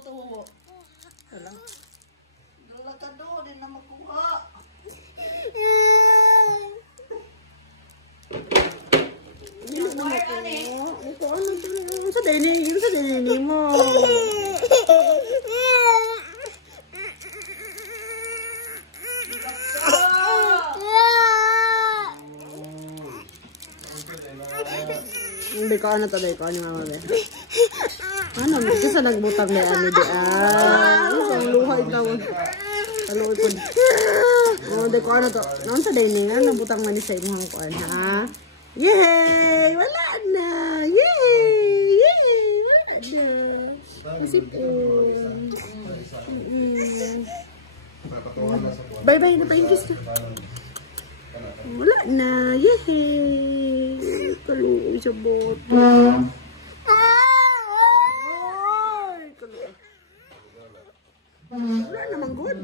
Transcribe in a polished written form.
tuwo. Wala. Wala ka doon, din na makuha. Hindi na makuha. Sa dining mo. Hindi ka ano taday ko, ano nga mabe? Ano, kasi sa nagbutang na ano di ang luhay daw. Kaluoy po. Hindi ko ano to. Noon sa dining, ano butang man sa imong kuan ha? Yay! Wala na! Yay! Yay! Wala na! Kasi bye-bye na pa yung kiss na. Wala na! Yay! Kaluoy sa boto. Ay! Kaluoy. Wala naman good.